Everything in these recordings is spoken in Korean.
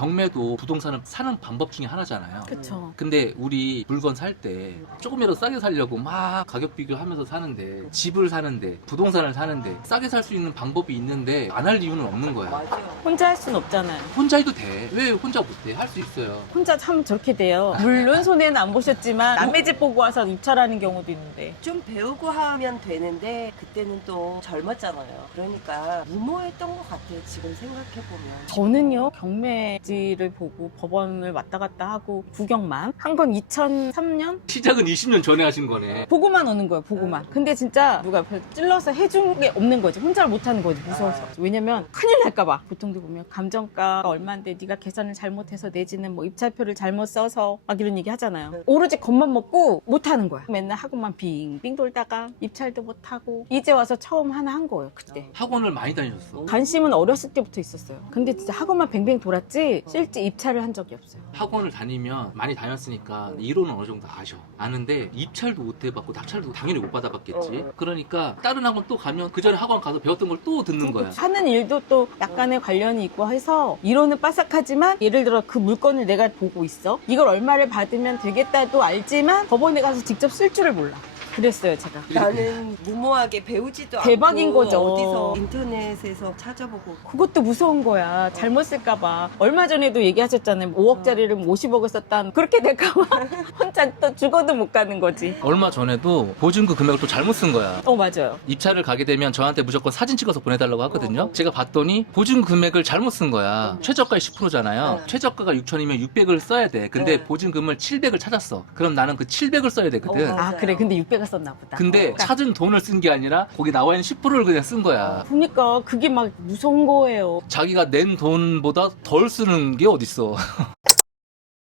경매도 부동산을 사는 방법 중에 하나잖아요. 그쵸. 근데 우리 물건 살 때 조금이라도 싸게 살려고 막 가격 비교하면서 사는데, 집을 사는데, 부동산을 사는데 싸게 살 수 있는 방법이 있는데 안 할 이유는 없는 거야. 맞아. 혼자 할 순 없잖아요. 혼자 해도 돼. 왜 혼자 못해? 할 수 있어요. 혼자 참 저렇게 돼요. 물론 손해는 안 보셨지만 남의 집 보고 와서 입찰하는 경우도 있는데. 좀 배우고 하면 되는데 그때는 또 젊었잖아요. 그러니까 무모했던 것 같아요. 지금 생각해보면. 저는요, 경매지를 보고 법원을 왔다 갔다 하고 구경만 한 건 2003년? 시작은 20년 전에 하신 거네. 보고만 오는 거예요, 보고만. 근데 진짜 누가 옆에서 찔러서 해준 게 없는 거지. 혼자 못하는 거지, 무서워서. 왜냐면 큰일 날까봐. 보통도 보면 감정가가 얼마인데 네가 계산을 잘못해서 내지는 뭐 입찰표를 잘못 써서 막 이런 얘기 하잖아요. 오로지 겉만 먹고 못하는 거야. 맨날 학원만 빙빙 돌다가 입찰도 못하고 이제 와서 처음 하나 한 거예요, 그때. 학원을 많이 다니셨어. 관심은 어렸을 때부터 있었어요. 근데 진짜 학원만 뱅뱅 돌았지 실제 입찰을 한 적이 없어요. 학원을 다니면 많이 다녔으니까 이론은 어느 정도 아는데 입찰도 못 해봤고 낙찰도 당연히 못 받아봤겠지. 그러니까 다른 학원 또 가면 그 전에 학원 가서 배웠던 걸 또 듣는 거야. 하는 일도 또 약간의 관련이 있고 해서 이론은 빠삭하지만 예를 들어 그 물건을 내가 보고 있어. 이걸 얼마를 받으면 되겠다도 알지만 법원에 가서 직접 쓸 줄을 몰라. 그랬어요, 제가. 나는 무모하게 배우지도 대박인 않고 거죠. 어디서 인터넷에서 찾아보고 그것도 무서운 거야. 잘못 쓸까봐. 얼마 전에도 얘기하셨잖아요. 5억짜리를 50억을 썼다. 그렇게 될까봐 혼자 또 죽어도 못 가는 거지. 얼마 전에도 보증금 금액을 또 잘못 쓴 거야. 맞아요. 입찰을 가게 되면 저한테 무조건 사진 찍어서 보내달라고 하거든요. 제가 봤더니 보증 금액을 잘못 쓴 거야. 최저가 10%잖아요. 최저가가 6천이면 600을 써야 돼. 근데 보증금을 700을 찾았어. 그럼 나는 그 700을 써야 되거든. 아, 그래. 근데 600을 썼나 보다. 근데 찾은 돈을 쓴 게 아니라 거기 나와 있는 10%를 그냥 쓴 거야. 그러니까 그게 막 무서운 거예요. 자기가 낸 돈보다 덜 쓰는 게 어딨어.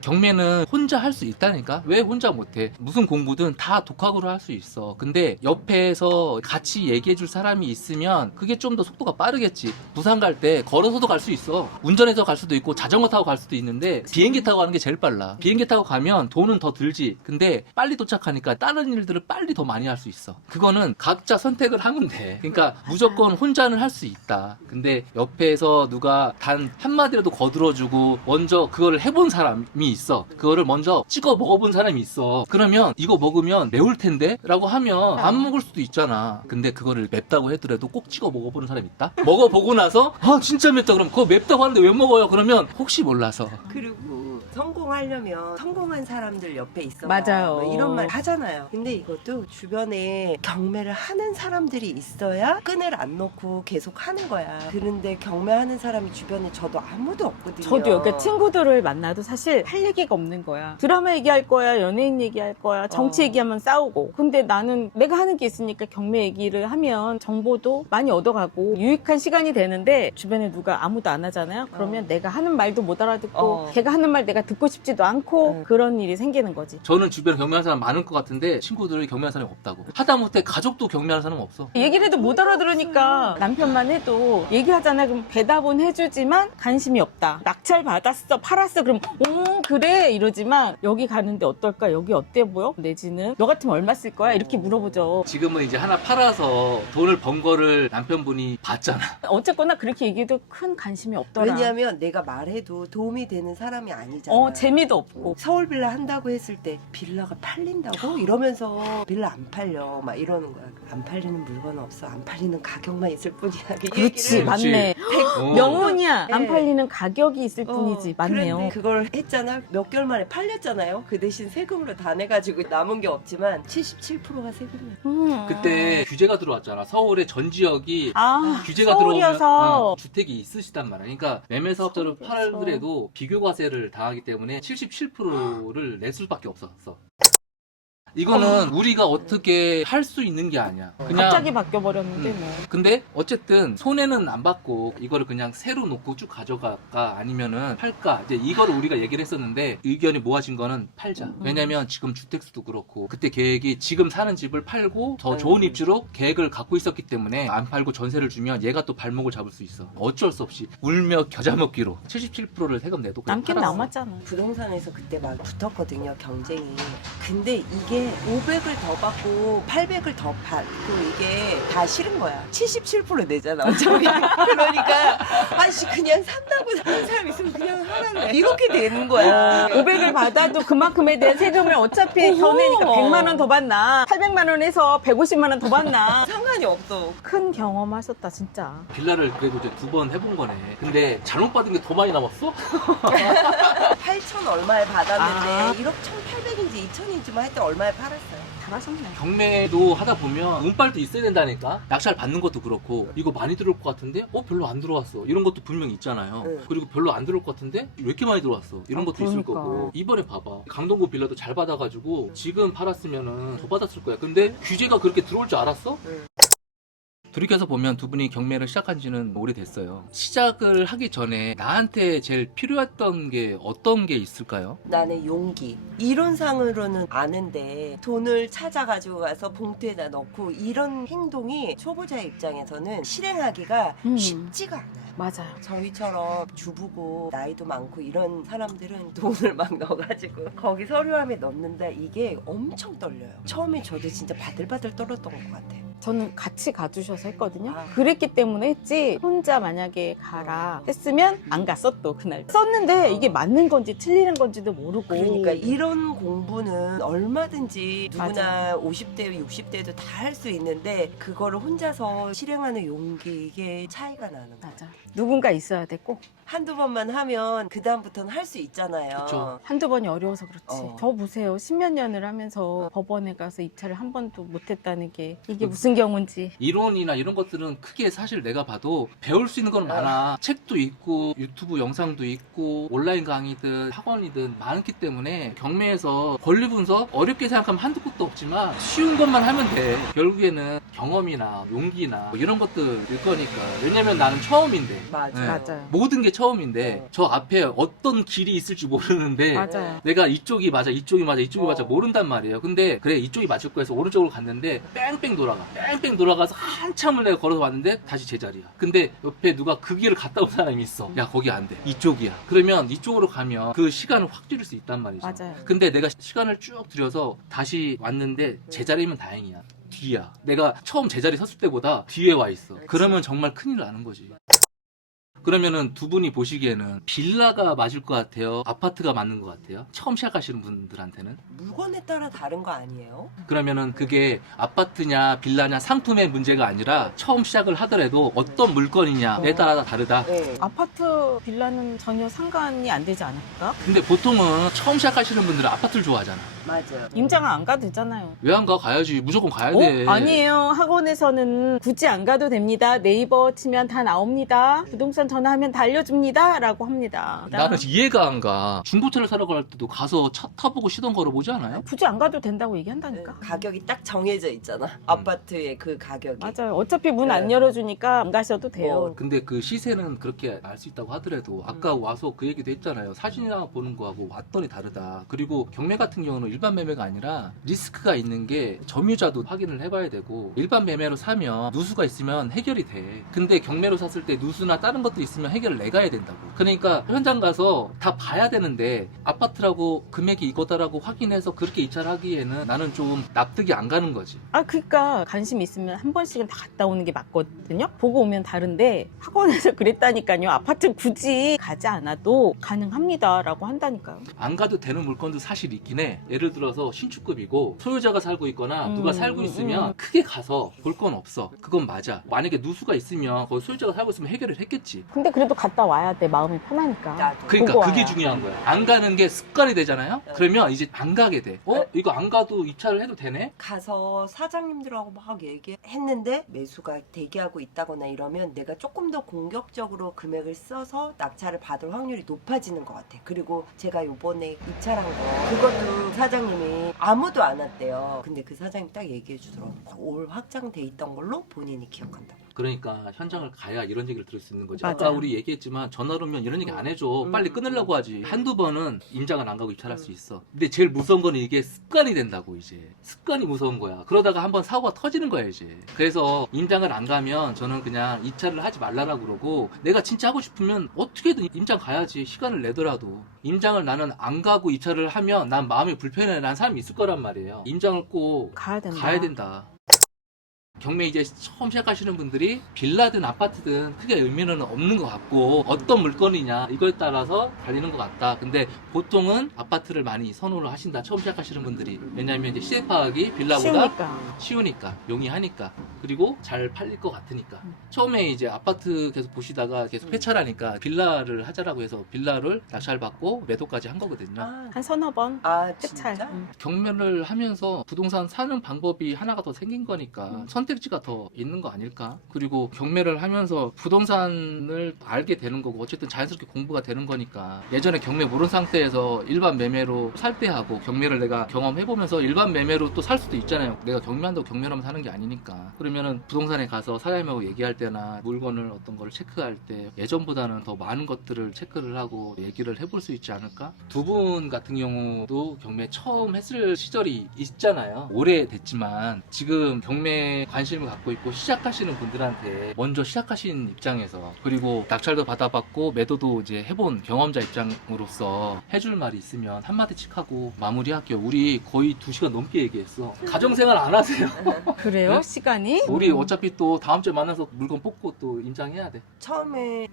경매는 혼자 할 수 있다니까? 왜 혼자 못해? 무슨 공부든 다 독학으로 할 수 있어. 근데 옆에서 같이 얘기해 줄 사람이 있으면 그게 좀 더 속도가 빠르겠지. 부산 갈 때 걸어서도 갈 수 있어. 운전해서 갈 수도 있고 자전거 타고 갈 수도 있는데 비행기 타고 가는 게 제일 빨라. 비행기 타고 가면 돈은 더 들지. 근데 빨리 도착하니까 다른 일들을 빨리 더 많이 할 수 있어. 그거는 각자 선택을 하면 돼. 그러니까 무조건 혼자는 할 수 있다. 근데 옆에서 누가 단 한마디라도 거들어주고 먼저 그거를 해본 사람이 있어. 그거를 먼저 찍어 먹어본 사람이 있어. 그러면 이거 먹으면 매울 텐데? 라고 하면 안 먹을 수도 있잖아. 근데 그거를 맵다고 하더라도 꼭 찍어 먹어보는 사람이 있다? 먹어보고 나서 아 진짜 맵다. 그럼 그거 맵다고 하는데 왜 먹어요? 그러면 혹시 몰라서. 그리고 성공하려면 성공한 사람들 옆에 있어. 맞아요. 뭐 이런 말 하잖아요. 근데 이것도 주변에 경매를 하는 사람들이 있어야 끈을 안 놓고 계속 하는 거야. 그런데 경매하는 사람이 주변에 저도 아무도 없거든요. 저도요. 그러니까 친구들을 만나도 사실 할 얘기가 없는 거야. 드라마 얘기할 거야, 연예인 얘기할 거야, 정치 얘기하면 싸우고. 근데 나는 내가 하는 게 있으니까 경매 얘기를 하면 정보도 많이 얻어가고 유익한 시간이 되는데 주변에 누가 아무도 안 하잖아요. 그러면 내가 하는 말도 못 알아듣고 걔가 하는 말 내가 듣고 싶지도 않고 그런 일이 생기는 거지. 저는 주변에 경매하는 사람 많을 것 같은데 친구들이 경매하는 사람이 없다고. 하다못해 가족도 경매하는 사람은 없어. 얘기를 해도 못 알아들으니까 남편만 해도 얘기하잖아. 그럼 대답은 해주지만 관심이 없다. 낙찰 받았어, 팔았어. 그럼 그래 이러지만 여기 가는데 어떨까? 여기 어때 보여? 내지는 너 같으면 얼마 쓸 거야? 이렇게 물어보죠. 지금은 이제 하나 팔아서 돈을 번 거를 남편분이 봤잖아. 어쨌거나 그렇게 얘기해도 큰 관심이 없더라. 왜냐하면 내가 말해도 도움이 되는 사람이 아니잖아. 재미도 없고. 서울 빌라 한다고 했을 때 빌라가 팔린다고? 이러면서 빌라 안 팔려 막 이러는 거야. 안 팔리는 물건은 없어. 안 팔리는 가격만 있을 뿐이야. 그 그렇지, 얘기를 맞네. 어. 명언이야. 안 네. 팔리는 가격이 있을 뿐이지. 맞네요. 그런데 그걸 했잖아. 몇 개월 만에 팔렸잖아요. 그 대신 세금으로 다 내가지고 남은 게 없지만 77%가 세금이야. 그때 규제가 들어왔잖아. 서울의 전 지역이 규제가 서울이어서. 들어오면 주택이 있으시단 말이야. 그러니까 매매 사업자를 팔더라도 비교과세를 당하기 때문에 77%를 낼 수밖에 없었어. 이거는 우리가 어떻게 할 수 있는 게 아니야. 그냥 갑자기 바뀌어버렸는데 뭐. 근데 어쨌든 손해는 안 받고 이거를 그냥 새로 놓고 쭉 가져갈까 아니면은 팔까 이제 이거를 우리가 얘기를 했었는데 의견이 모아진 거는 팔자. 왜냐면 지금 주택수도 그렇고 그때 계획이 지금 사는 집을 팔고 더 좋은 입지로 계획을 갖고 있었기 때문에 안 팔고 전세를 주면 얘가 또 발목을 잡을 수 있어. 어쩔 수 없이 울며 겨자 먹기로 77%를 세금 내도 그냥 남긴 팔았어. 남았잖아. 부동산에서 그때 막 붙었거든요, 경쟁이. 근데 이게 500을 더 받고 800을 더 받고 이게 다 싫은 거야. 77% 내잖아 어차피. 그러니까 아씨 그냥 산다고 하는 사람 있으면 그냥 하라는 이렇게 되는 거야. 500을 받아도 그만큼에 대한 세금을 어차피 더 내니까 100만 원 더 받나 800만 원에서 150만 원 더 받나 상관이 없어. 큰 경험하셨다 진짜. 빌라를 그래도 이제 2번 해본 거네. 근데 잘못 받은 게 더 많이 남았어? 8천 얼마에 받았는데 아. 1억 1,800인지 2천인지만 하여튼 얼마에 팔았어요. 잘하셨네. 경매도 하다 보면 운빨도 있어야 된다니까. 낙찰 받는 것도 그렇고 이거 많이 들어올 것 같은데 별로 안 들어왔어 이런 것도 분명히 있잖아요. 네. 그리고 별로 안 들어올 것 같은데 왜 이렇게 많이 들어왔어 이런 것도 있을 그러니까. 거고. 이번에 봐봐 강동구 빌라도 잘 받아가지고 지금 팔았으면은 더 받았을 거야. 근데 규제가 그렇게 들어올 줄 알았어? 네. 돌이켜서 보면 두 분이 경매를 시작한 지는 오래됐어요. 시작을 하기 전에 나한테 제일 필요했던 게 어떤 게 있을까요? 나는 용기. 이론상으로는 아는데 돈을 찾아가지고 가서 봉투에다 넣고 이런 행동이 초보자의 입장에서는 실행하기가 쉽지가 않아요. 맞아요. 저희처럼 주부고 나이도 많고 이런 사람들은 돈을 막 넣어가지고 거기 서류함에 넣는다 이게 엄청 떨려요. 처음에 저도 진짜 바들바들 떨었던 것 같아요. 저는 같이 가주셔서 했거든요. 아. 그랬기 때문에 했지 혼자 만약에 가라 했으면 안 갔어 또 그날. 썼는데 이게 맞는 건지 틀리는 건지도 모르고. 그러니까 이런 공부는 얼마든지 누구나 50대, 60대도 다 할 수 있는데 그거를 혼자서 실행하는 용기 이게 차이가 나는 거예요. 맞아. 누군가 있어야 돼 꼭. 한두 번만 하면 그 다음부터는 할 수 있잖아요. 그쵸. 한두 번이 어려워서 그렇지. 어. 저 보세요. 십몇 년을 하면서 법원에 가서 입찰을 한 번도 못했다는 게 이게 무슨 경우인지. 이론이나 이런 것들은 크게 사실 내가 봐도 배울 수 있는 건 많아. 책도 있고 유튜브 영상도 있고 온라인 강의든 학원이든 많기 때문에 경매에서 권리 분석 어렵게 생각하면 한두 곳도 없지만 쉬운 것만 하면 돼. 결국에는 경험이나 용기나 뭐 이런 것들일 거니까. 왜냐면 나는 처음인데 맞아요. 네. 맞아요. 모든 게 처음인데 어. 저 앞에 어떤 길이 있을지 모르는데 맞아요. 내가 이쪽이 맞아 이쪽이 맞아 이쪽이 맞아 어. 모른단 말이에요. 근데 그래 이쪽이 맞을 거해서 오른쪽으로 갔는데 뺑뺑 돌아가서 한참을 내가 걸어서 왔는데 다시 제자리야. 근데 옆에 누가 그 길을 갔다 온 사람이 있어. 야 거기 안 돼 이쪽이야. 그러면 이쪽으로 가면 그 시간을 확 줄일 수 있단 말이죠. 맞아요. 근데 내가 시간을 쭉 들여서 다시 왔는데 제자리면 다행이야. 뒤야. 내가 처음 제자리 섰을 때보다 뒤에 와 있어. 그러면 정말 큰일 나는 거지. 그러면은 두 분이 보시기에는 빌라가 맞을 것 같아요? 아파트가 맞는 것 같아요? 처음 시작하시는 분들한테는? 물건에 따라 다른 거 아니에요? 그러면은 그게 아파트냐 빌라냐 상품의 문제가 아니라 처음 시작을 하더라도 어떤 물건이냐에 따라 다르다. 네. 아파트 빌라는 전혀 상관이 안 되지 않을까? 근데 보통은 처음 시작하시는 분들은 아파트를 좋아하잖아. 맞아요. 임장을 안 가도 되잖아요. 왜 안 가? 가야지. 무조건 가야 돼. 아니에요. 학원에서는 굳이 안 가도 됩니다. 네이버 치면 다 나옵니다. 부동산 전화하면 다 알려줍니다. 라고 합니다. 나는 이해가 안 가. 중고차를 사러 갈 때도 가서 차 타보고 시동 걸어보지 않아요? 굳이 안 가도 된다고 얘기한다니까. 가격이 딱 정해져 있잖아. 아파트의 그 가격이. 맞아요. 어차피 문 안 네. 열어주니까 안 가셔도 돼요. 근데 그 시세는 그렇게 알 수 있다고 하더라도 아까 와서 그 얘기도 했잖아요. 사진이나 보는 거하고 왔더니 다르다. 그리고 경매 같은 경우는 일반 매매가 아니라 리스크가 있는 게 점유자도 확인을 해봐야 되고 일반 매매로 사면 누수가 있으면 해결이 돼. 근데 경매로 샀을 때 누수나 다른 것도 있으면 해결을 내가 해야 된다고. 그러니까 현장 가서 다 봐야 되는데 아파트라고 금액이 이거다라고 확인해서 그렇게 입찰하기에는 나는 좀 납득이 안 가는 거지. 그러니까 관심 있으면 한 번씩은 다 갔다 오는 게 맞거든요. 보고 오면 다른데 학원에서 그랬다니까요. 아파트 굳이 가지 않아도 가능합니다라고 한다니까요. 안 가도 되는 물건도 사실 있긴 해. 예를 들어서 신축급이고 소유자가 살고 있거나 누가 살고 있으면 크게 가서 볼 건 없어. 그건 맞아. 만약에 누수가 있으면 거기 소유자가 살고 있으면 해결을 했겠지. 근데 그래도 갔다 와야 돼. 마음이 편하니까. 나도. 그러니까 보고 그게 와요. 중요한 거야. 안 가는 게 습관이 되잖아요. 네. 그러면 이제 안 가게 돼. 이거 안 가도 입찰을 해도 되네? 가서 사장님들하고 막 얘기했는데 매수가 대기하고 있다거나 이러면 내가 조금 더 공격적으로 금액을 써서 낙찰을 받을 확률이 높아지는 것 같아. 그리고 제가 요번에 입찰한 거 그것도 사장님이 아무도 안 왔대요. 근데 그 사장님 딱 얘기해 주더라고. 올 확장돼 있던 걸로 본인이 기억한다고. 그러니까 현장을 가야 이런 얘기를 들을 수 있는 거지. 맞아요. 아까 우리 얘기했지만 전화로 오면 이런 얘기 안 해줘. 빨리 끊으려고 하지. 한두 번은 임장을 안 가고 입찰할 수 있어. 근데 제일 무서운 거는 이게 습관이 된다고 이제. 습관이 무서운 거야. 그러다가 한번 사고가 터지는 거야 이제. 그래서 임장을 안 가면 저는 그냥 입찰을 하지 말라라고 그러고 내가 진짜 하고 싶으면 어떻게든 임장 가야지. 시간을 내더라도. 임장을 나는 안 가고 입찰을 하면 난 마음이 불편해. 난 사람이 있을 거란 말이에요. 임장을 꼭 가야 된다. 가야 된다. 경매 이제 처음 시작하시는 분들이 빌라든 아파트든 크게 의미는 없는 것 같고 어떤 물건이냐 이거에 따라서 달리는 것 같다. 근데 보통은 아파트를 많이 선호를 하신다. 처음 시작하시는 분들이. 왜냐하면 이제 시세 파악이 빌라보다 쉬우니까 용이하니까 그리고 잘 팔릴 것 같으니까. 처음에 이제 아파트 계속 보시다가 계속 회차라니까 빌라를 하자라고 해서 빌라를 낙찰받고 매도까지 한 거거든요. 한 서너 번 진짜? 회찰. 경매를 하면서 부동산 사는 방법이 하나가 더 생긴 거니까 선택지가 더 있는 거 아닐까? 그리고 경매를 하면서 부동산을 알게 되는 거고 어쨌든 자연스럽게 공부가 되는 거니까 예전에 경매 모르는 상태에서 일반 매매로 살 때 하고 경매를 내가 경험해보면서 일반 매매로 또 살 수도 있잖아요. 내가 경매한다고 경매를 하면 사는 게 아니니까. 그러면은 부동산에 가서 사장님하고 얘기할 때나 물건을 어떤 걸 체크할 때 예전보다는 더 많은 것들을 체크를 하고 얘기를 해볼 수 있지 않을까? 두 분 같은 경우도 경매 처음 했을 시절이 있잖아요. 오래됐지만 지금 경매 관심을 갖고 있고 시작하시는 분들한테 먼저 시작하신 입장에서 그리고 낙찰도 받아봤고 매도도 이제 해본 경험자 입장으로서 해줄 말이 있으면 한마디씩 하고 마무리할게요. 우리 거의 2시간 넘게 얘기했어. 가정생활 안 하세요? 그래요? 네? 시간이? 우리 어차피 또 다음 주에 만나서 물건 뽑고 또 임장해야 돼. 처음에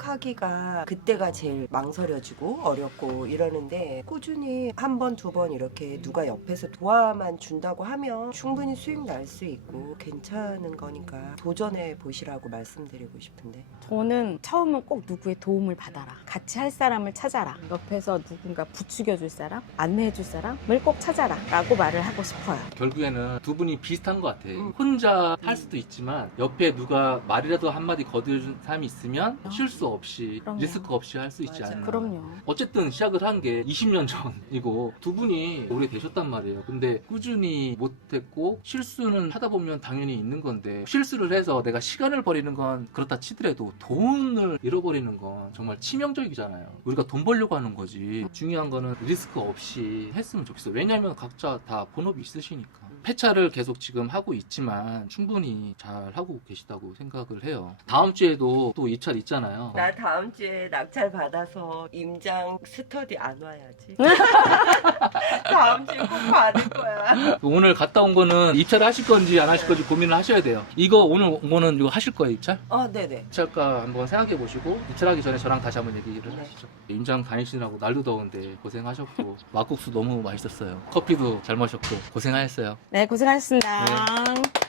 시작하기가 그때가 제일 망설여지고 어렵고 이러는데 꾸준히 한 번, 두 번 이렇게 누가 옆에서 도와만 준다고 하면 충분히 수익 날 수 있고 괜찮은 거니까 도전해 보시라고 말씀드리고 싶은데 저는 처음은 꼭 누구의 도움을 받아라. 같이 할 사람을 찾아라. 옆에서 누군가 부추겨줄 사람, 안내해줄 사람을 꼭 찾아라. 라고 말을 하고 싶어요. 결국에는 두 분이 비슷한 것 같아. 혼자 할 수도 있지만 옆에 누가 말이라도 한마디 거들어준 사람이 있으면 실수 없이 그럼요. 리스크 없이 할 수 있지 맞아. 않나. 그럼요. 어쨌든 시작을 한 게 20년 전이고 두 분이 오래 되셨단 말이에요. 근데 꾸준히 못했고 실수는 하다 보면 당연히 있는 건데 실수를 해서 내가 시간을 버리는 건 그렇다 치더라도 돈을 잃어버리는 건 정말 치명적이잖아요. 우리가 돈 벌려고 하는 거지. 중요한 거는 리스크 없이 했으면 좋겠어요. 왜냐하면 각자 다 본업이 있으시니까. 폐차를 계속 지금 하고 있지만 충분히 잘 하고 계시다고 생각을 해요. 다음 주에도 또 입찰 있잖아요. 나 다음 주에 낙찰 받아서 임장 스터디 안 와야지. 다음 주에 꼭 받을 거야. 오늘 갔다 온 거는 입찰을 하실 건지 안 하실 건지 고민을 하셔야 돼요. 이거 오늘 온 거는 이거 하실 거예요, 입찰? 네네. 입찰가 한번 생각해 보시고 입찰하기 전에 저랑 다시 한번 얘기를 네. 하시죠. 임장 다니시느라고 날도 더운데 고생하셨고 막국수 너무 맛있었어요. 커피도 잘 마셨고 고생하셨어요. 네, 고생하셨습니다. 네.